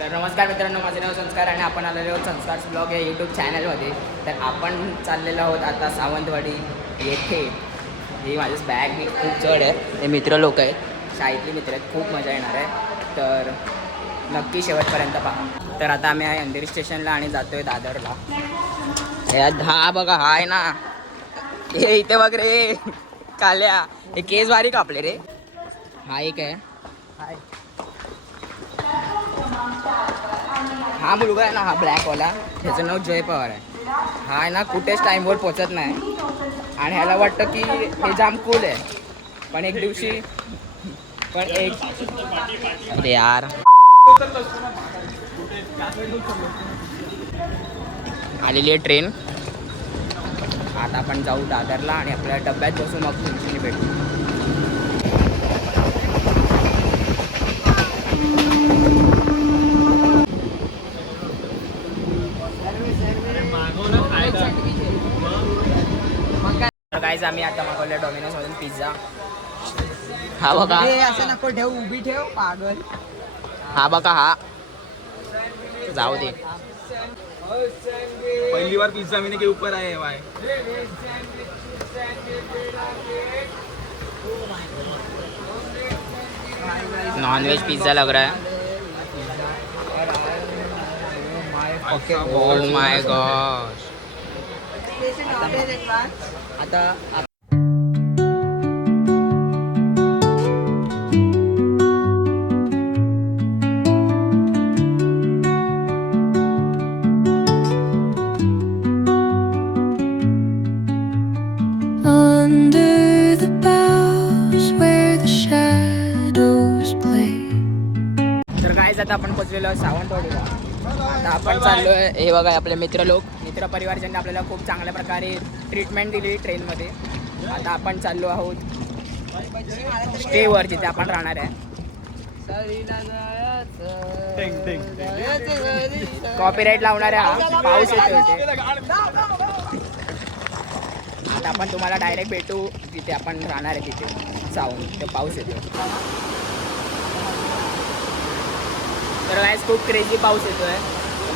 तर नमस्कार मित्रांनो, माझे नाव संस्कार आणि आपण आलेलो आहोत संस्कार ब्लॉग या यूट्यूब चॅनलमध्ये. तर आपण चाललेलो आहोत आता सावंतवाडी येथे. ही माझी बॅग मी खूप जड आहे. हे मित्र लोक आहेत, शाळेतली मित्र आहेत. खूप मजा येणार आहे, तर नक्की शेवटपर्यंत पहा. तर आता आम्ही आहे अंधेरी स्टेशनला आणि जातो आहे दादरला. हा बघा, हा आहे ना, हे इथे बघ रे काल्या, हे केस बारीक कापले रे. हा एक आहे, हाय हा मुलगा आहे ना, हा ब्लॅकवाला, ह्याचं नाव जय पवार आहे. हा आहे ना कुठेच टाईमवर पोचत नाही आणि ह्याला वाटतं की हे जाम कूल आहे. पण एक दिवशी अरे यार, आलेली आहे ट्रेन. आता आपण जाऊ दादरला आणि आपल्या डब्यात बसू, मग तुमची भेटू. गाईज आम्ही आता मागवलं डॉमिनोज मधून पिझ्झा. हा बघा, असं नको ठेव, उभी ठेव पागल. हा बघा, हा जाऊ दे. पहली बार पिज्जा मैंने के ऊपर आए हैं भाई. नॉनवेज पिज्जा लग रहा है. Oh my God. आता आता आपण पोचलेलो सावंतवाडीला. आता आपण चाललो आहे, हे बघा आपले मित्र लोक, मित्र परिवार ज्यांनी आपल्याला खूप चांगल्या प्रकारे ट्रीटमेंट दिली ट्रेनमध्ये. आता आपण चाललो आहोत स्टेवर, जिथे आपण राहणार आहे. कॉपीराईट लावणार आहे, हा पाऊस येतो इथे. आता आपण तुम्हाला डायरेक्ट भेटू जिथे आपण राहणार आहे, तिथे जाऊन. ते पाऊस येतो. तर गाईस खूप क्रेझी पाऊस येतोय.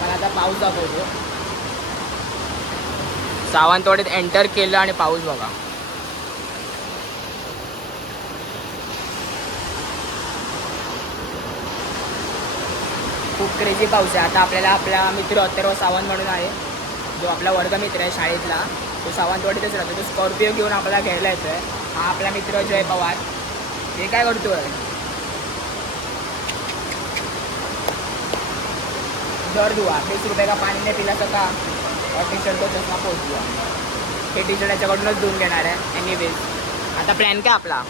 मला आता पाऊस दाखवतो. सावंतवाडीत एंटर केलं आणि पाऊस बघा. खूप क्रेझी पाऊस आहे. आता आपल्याला आपला मित्र अथर्व सावंत म्हणून आहे, जो आपला वर्गमित्र आहे शाळेतला, तो सावंतवाडीतच राहतो. तो स्कॉर्पिओ घेऊन आपल्याला घ्यायला येतोय. हा आपला मित्र जय पवार. हे काय करतोय, दर दुआ 20 रुपये का पाणी नाही पिला सका और टी शर्ट को चष्मा पोच दिया. हे टी शर्ट याच्याकडूनच धुवून घेणार आहे. एनिवेज आता प्लॅन काय आपला,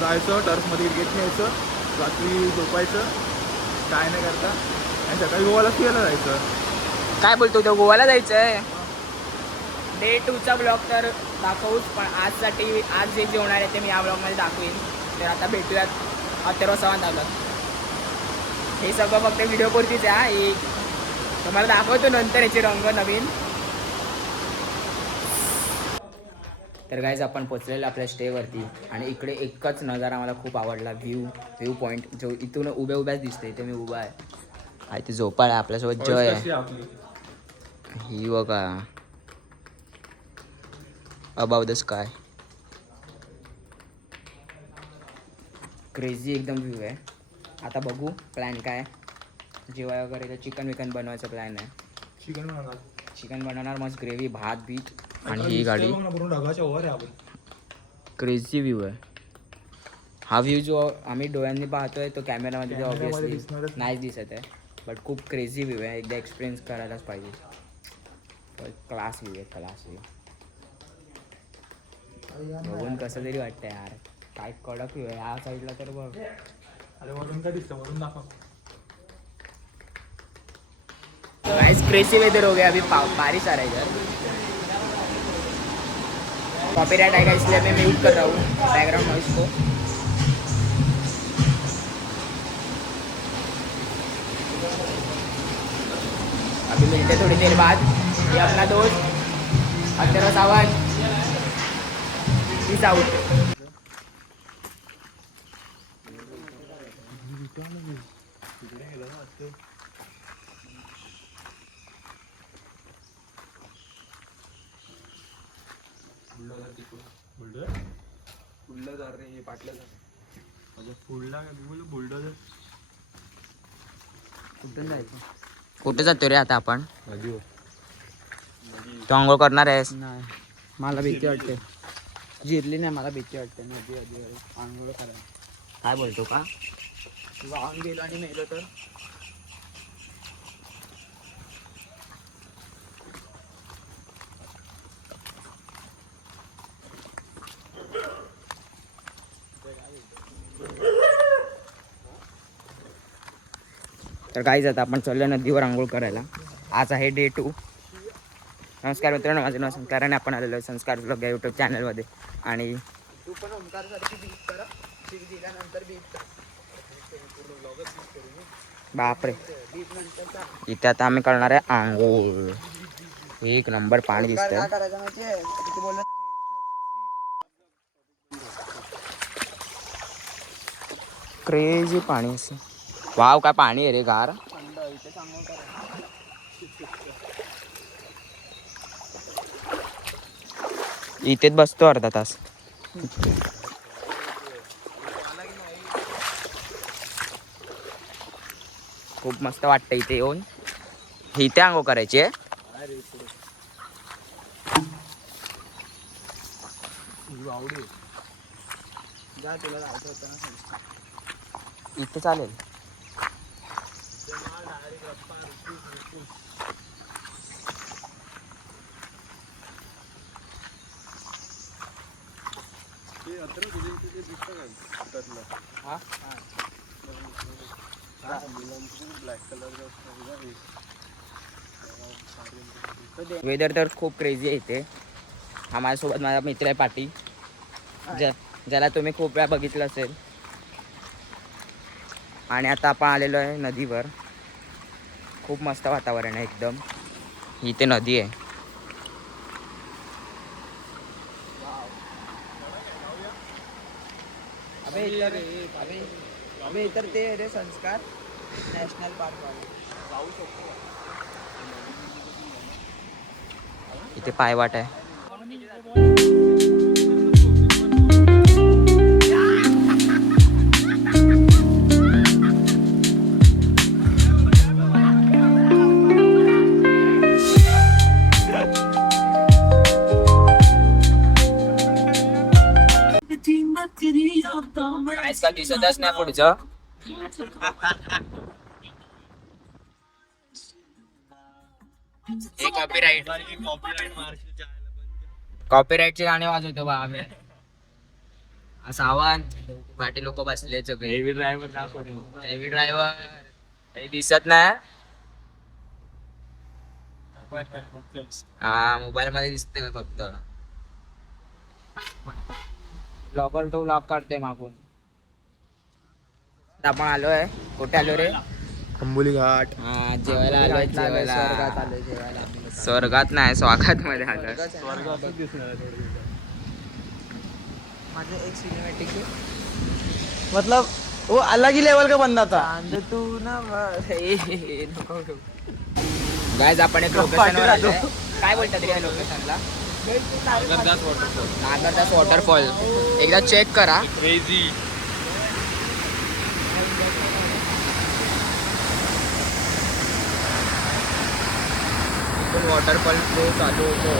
जायचं टर्फमध्ये क्रिकेट खेळायचं, रात्री झोपायचं, काय नाही करता, आणि सकाळी गोवाला फिरायला जायचं. काय बोलतो तो, गोवाला जायचं आहे. डे 2चा ब्लॉग तर दाखवूच, पण आजसाठी आज जे होणार आहे ते मी या ब्लॉगमध्ये दाखवीन. तर आता भेटूयात अथर्व सावंत आलं. हे सगळं फक्त व्हिडिओ पुरतीच आहे. एक तुम्हाला दाखवतो नंतर याचे रंग नवीन. तर गाईज आपण पोचलेलो आपल्या स्टेवरती आणि इकडे एकच नजारा मला खूप आवडला. व्ह्यू पॉईंट जो इथून उभ्याच दिसते. इथे मी उभा आहे. ते झोपाळ आहे, आपल्यासोबत जय आहे. ही बघा, अबाव द स्काय. क्रेझी एकदम व्ह्यू आहे. आता बघू प्लॅन काय. जेवाय वगैरे तर चिकन बनवायचं प्लॅन आहे. चिकन बनवणार, मस्त ग्रेव्ही, भात बीट. आणि ही गाडी क्रेझी व्ह्यू आहे. हा व्ह्यू जो आम्ही डोळ्यांनी पाहतोय तो कॅमेरामध्ये ऑब्विसली नाहीच दिसत आहे, बट खूप क्रेझी व्ह्यू आहे. एकदा एक्सपिरियन्स करायलाच पाहिजे. क्लास व्ह्यू आहे, क्लास व्ह्यू. बघून कसं तरी वाटतं यार, काय कडक व्ह्यू आहे ह्या साईडला. तर बघ, अरे वरून काय दिसतं, वरून दाखव. गाइस क्रेजी वेदर हो गया, अभी बारिश आ रहा है इधर. कॉपीराइट आएगा इसलिए मैं म्यूट कर रहा हूँ बैकग्राउंड नॉइस को. अभी मिलते थोड़ी देर बाद. ये अपना दोस्त अथर्व सावंत, पीस आउट. बुलढाणा रे पाटलं फुलला बुलढाणा कुठून जायचं? कुठे जातो रे आता आपण? नदीवर. तू आंघोळ करणार आहेस? नाही मला भीती वाटते. जिरली नाही मला भीती वाटते नदी आंघोळ करायला. काय बोलतो का? वाहून गेलो आणि मेलो तर तर काहीच आता आपण चाललो नदीवर आंघोळ करायला. आज आहे डे 2. नमस्कार मित्रांनो, माझं नाव संस्कार आणि आपण आलेलो आहे संस्कार ब्लॉग या यूट्यूब चॅनलमध्ये. आणि तू पण ओंकारसारखी बीट कर. बीट दिल्यानंतर बीट कर. बापरे, बीट नंतर इथे आता आम्ही करणार आहे आंघोळ. एक नंबर पाणी काय दिसतंय. करायचं माहितीये? तू बोलला क्रेझी पाणी असं. वाव, काय पाणी आहे रे गार. थंड इथे सांगू करा. इथेच बसतो अर्धा तास. खूप मस्त वाटतं इथे येऊन. इथे आंघोळ करायची आहे. जा तुला जायचं होतं ना. इथे चालेल. वेदर तर खूप क्रेझी आहे इथे. हा माझ्यासोबत माझा मित्र आहे पाटी, ज्याला तुम्ही खूप वेळा बघितलं असेल. आणि आता आपण आलेलो आहे नदीवर. खूप मस्त वातावरण आहे एकदम. इथे नदी आहे. अबे इतर ते रे संस्कार नॅशनल पार्क वाले जाऊ शकतो. इथे पायवाट आहे. काहीच का दिसतच नाही पुढचं. कॉपीराईटचे गाणे वाजवतो बा आम्ही. सावंत पाटी लोक बसले सगळे. हेवी ड्रायव्हर हे दिसत नाही. हा, मोबाईल मध्ये दिसते का फक्त. ब्लॉगर तो ब्लॉग काढते मागून. आपण आलोय. कुठे आलो रे? अंबोली घाट. हा, जेवायला आलोय. स्वर्गात आलोय जेवायला. स्वर्गात नाही, स्वागत मध्ये आलोय. माझे एक सिनेमॅटिक मतलब वो अलग ही लेवल का बंदा था. तू ना नको. गाइस, आपण एक लोकेशनवर आलोय. काय बोलतात रे या लोकेशनला? नागरदास वॉटरफॉल. एकदा चेक करा. वॉटरफॉल फ्लो चालू होतो.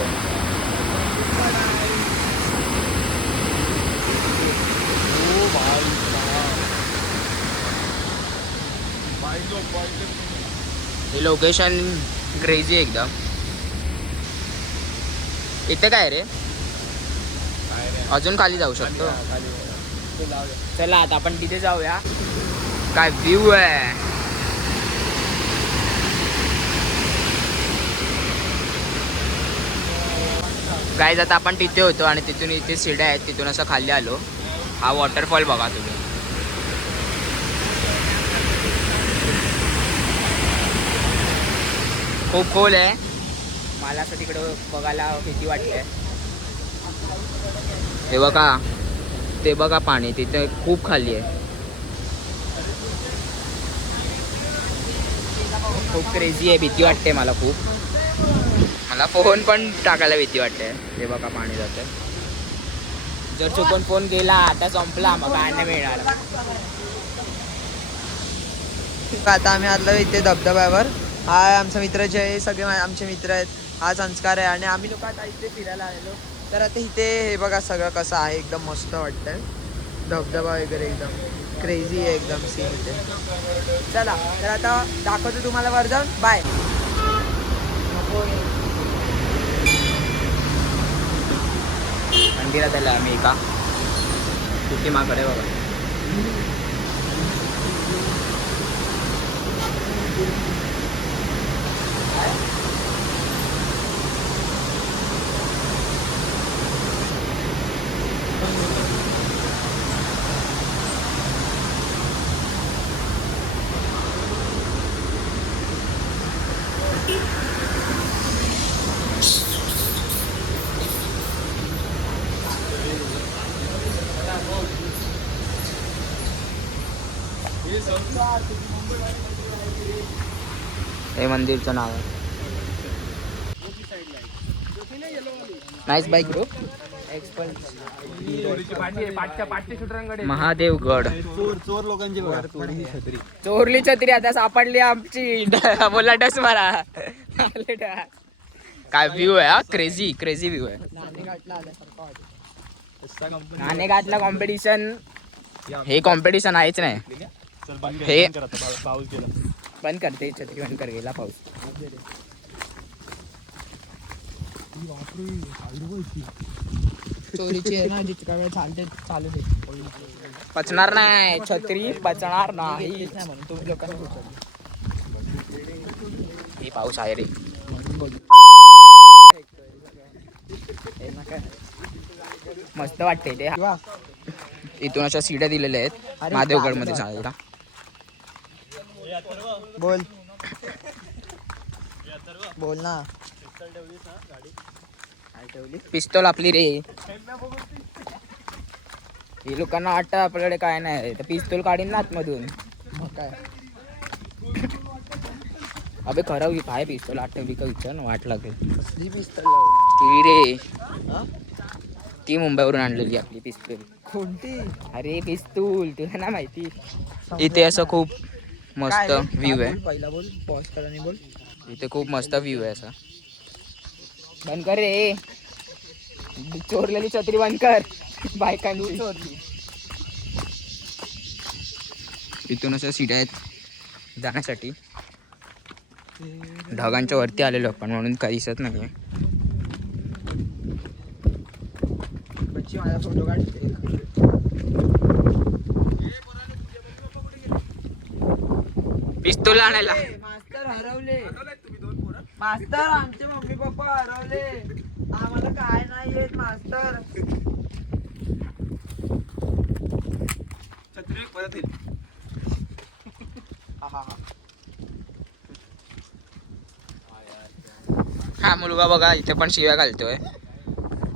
हे लोकेशन क्रेझी एकदम. इथे काय रे? अजून खाली जाऊ शकतो. चला आता आपण तिथे जाऊया. काय व्ह्यू आहे. गाईज, आता आपण तिथे होतो आणि तिथून इथे शिड्या आहेत. तिथून असं खाली आलो. हा वॉटरफॉल बघा तुम्ही. खूप खोल आहे. मला असं तिकडं बघायला भीती वाटते. हे बघा, ते बघा पाणी तिथे खूप खाली आहे. खूप क्रेझी आहे, भीती वाटते मला खूप. मला फोन पण टाकायला भीती वाटते. हे बघा पाणी जातं. जर चुकून फोन गेला आता संपला, मग काय नाही मिळणार. आता आम्ही आलो इथे धबधब्यावर. हा आमचा मित्र जय, सगळे आमचे मित्र आहेत. हा संस्कार आहे आणि आम्ही लोक आता इथे फिरायला आलेलो. तर आता इथे हे बघा सगळं कसं आहे, एकदम मस्त वाटतंय. धबधबा वगैरे एकदम क्रेझी आहे एकदम सीन इथे. चला तर आता दाखवतो तुम्हाला वर जाऊन. बाय. मंदिरात आलं आम्ही एका कुठे माकडे बघा. हे मंदिरचं नाव आहे. Nice bike bro. महादेवगड. चोरली छत्री आता सापडली आमची. बोला डस मारा. काय व्ह्यू आहे हा, क्रेझी क्रेझी व्ह्यू आहे. नाणेघाटला कॉम्पिटिशन, हे कॉम्पिटिशन आहेच नाही. हे बंद करते, छत्री बंद कर, गेला पाऊस. चोरीची आहे ना, जितका वेळ चालते चालू दे. पचणार नाही, छत्री पचणार नाही. तुम्ही लोकांना हे पाऊस आहे रे. मस्त वाटते ते. इथून अशा सीड्या दिलेल्या आहेत महादेवगड मध्ये जायला. बोल बोल ना. पिस्तॉल आपली रे. हे लोकांना वाटतं आपल्याकडे काय नाही, तर पिस्तॉल काढीन ना आतमधून. मग काय अबे खरं काय पिस्तॉल आठवली का विचार ना, वाट लागेल. कसली पिस्तल ती रे, हा? ती मुंबईवरून आणलेली आपली पिस्तूल. कोणती? अरे पिस्तूल तुला ना माहिती. इथे असं खूप मस्त व्ह्यू आहे. पहिला बोल, पॉज कर आणि बोल. इथे खूप मस्त व्ह्यू आहे असा. बंद कर रे, चोरलेली छत्री बंद कर. बायकांनी चोरली. इथून अशा सीट्या आहेत जाण्यासाठी. ढगांच्या वरती आलेलो आपण म्हणून काही दिसत नाही. बच्ची माझा फोटो काढते. पिस्तूल आणायला. मास्तर हरवले. मास्तर आमचे मम्मी पप्पा हरवले. आम्हाला काय नाही येत मास्तर. छत्री परत येईल. हा मुलगा बघा इथे पण शिव्या घालतोय.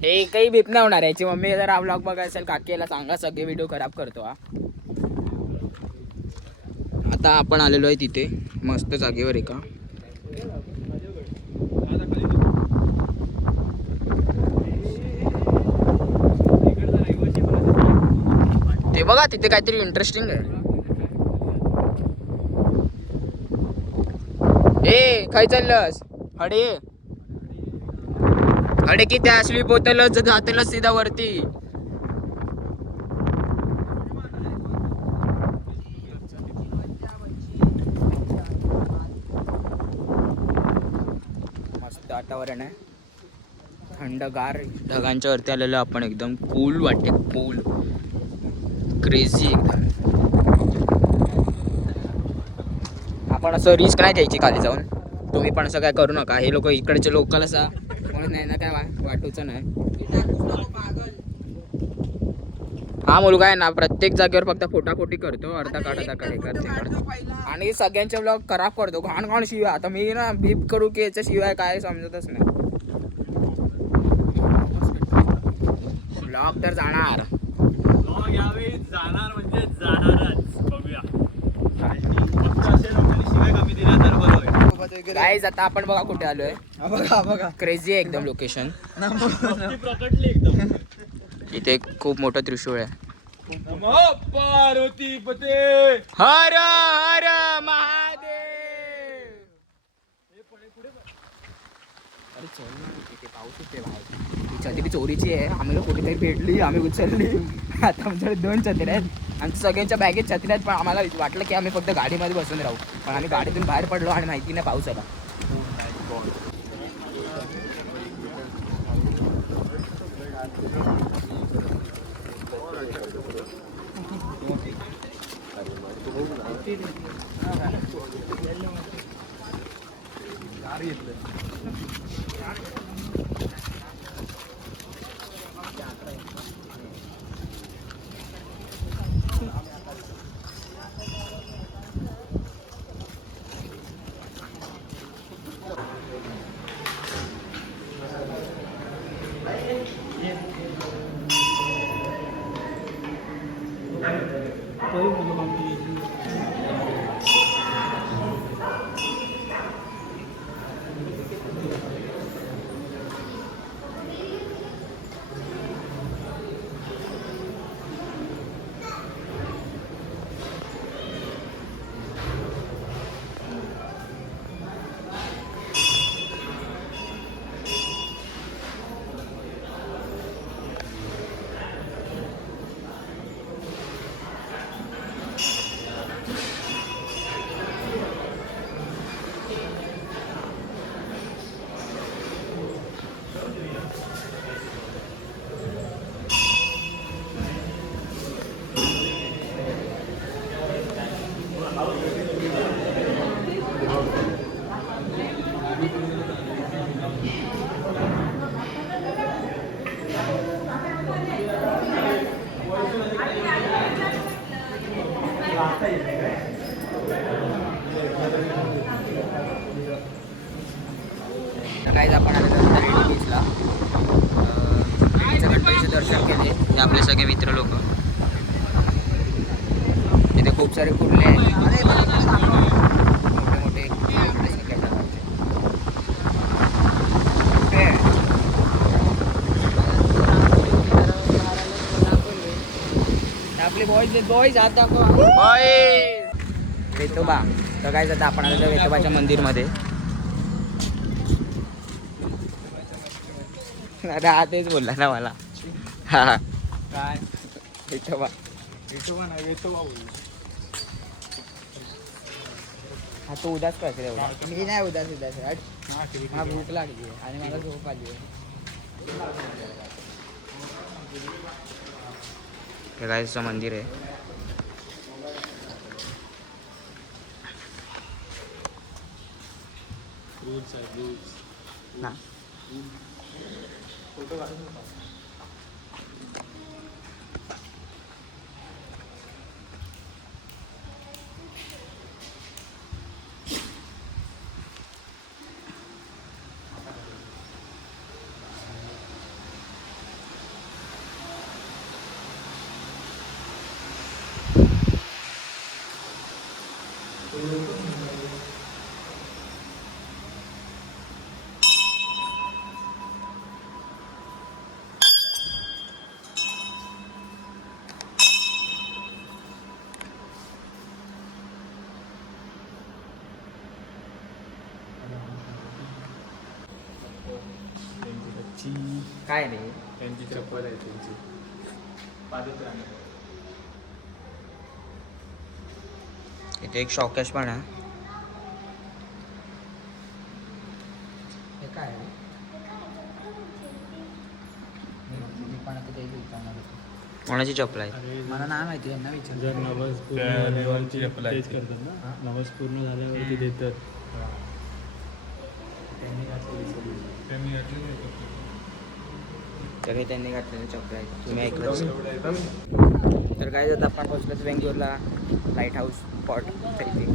हे काही भीत नाही होणार. याची मम्मी जर हा व्लॉग बघायला असेल काकीला सांगा, सगळे व्हिडिओ खराब करतो हा. आता आपण आलेलो आहे तिथे मस्त जागेवर एका. ते बघा तिथे काहीतरी इंटरेस्टिंग आहे. ए काय चाललंस हडे. हडे की त्या स्लीप होतलच जातलच सीधा वरती. मस्त वातावरण आहे, थंडगार. ढगांच्या वरती आलेलो आपण, एकदम कूल वाटते. कूल क्रेझी एकदम. आपण असं रिस्क नाही घ्यायची खाली जाऊन. तुम्ही पण असं काय करू नका. हे लोक इकडचे लोकल असा म्हणून नाही ना, काय वाटूचं नाही. हा मुलगा आहे ना प्रत्येक जागेवर फक्त फोटाफोटी करतो, अर्धा काढ हे करते आणि सगळ्यांचे ब्लॉग खराब करतो. घाण घाण शिवाय. आता मी ना बीप करू की याच्या शिवाय काय समजतच नाही. ब्लॉग तर जाणार, यावेळी जाणार म्हणजे जाणारच. बघूया. फक्त असे लोकांनी शिवाय कमी दिला तर बरं होईल. गाईज आता आपण बघा कुठे आलोय. बघा बघा क्रेझी आहे एकदम लोकेशन. इथे खूप मोठं त्रिशूळ आहे. पार्वती पते हर हर महादेव. अरे चल ना, इथे पाऊस येते बाहेर. ती छत्री चोरीची आहे. आम्ही कुठेतरी भेटली, आम्ही उचलली. आता आमच्याकडे 2 छत्र्या आहेत. आमच्या सगळ्यांच्या बॅगेत छत्र्या आहेत, पण आम्हाला वाटलं की आम्ही फक्त गाडीमध्ये बसून राहू. पण आम्ही गाडीतून बाहेर पडलो आणि माहिती नाही पाऊस आला. गाईज आपण आलेलो रेडी बीचला. गणपतीचे दर्शन केले. हे आपले सगळे मित्र लोक. तिथे खूप सारे कुर्ले आहेत, मोठे मोठे आपले बॉईज आता वेतोबा. तर काय आता आपण आलेलो वेतोबाच्या मंदिरमध्ये. अरे हा तेच बोलला ना मला. हा काय वेतोबा. वेतोबा नाही वेतोबा बोल. हा तो उदास कसं एवढा. मी नाही उदास हट. मला भूक लागली आहे आणि मला झोप आली आहे. हे गायचं मंदिर आहे. ना फोटो काढून काय रे. त्यांची चप्पल आहे त्यांची पादत्राणे. इथे एक शॉकेश पण आहे. हे काय आहे? कोणाची चप्पल आहे? मला नाही माहिती. यांना विचार. जर नवस पूर्ण तेच करतात ना. नवस पूर्ण झाल्यावरती देतात. सगळे त्यांनी घातलेले चप्पल आहेत. तुम्ही ऐकलं. तर काय जात आपण पोचलोच बेंगलोरला लाईट हाऊस स्पॉट इथे.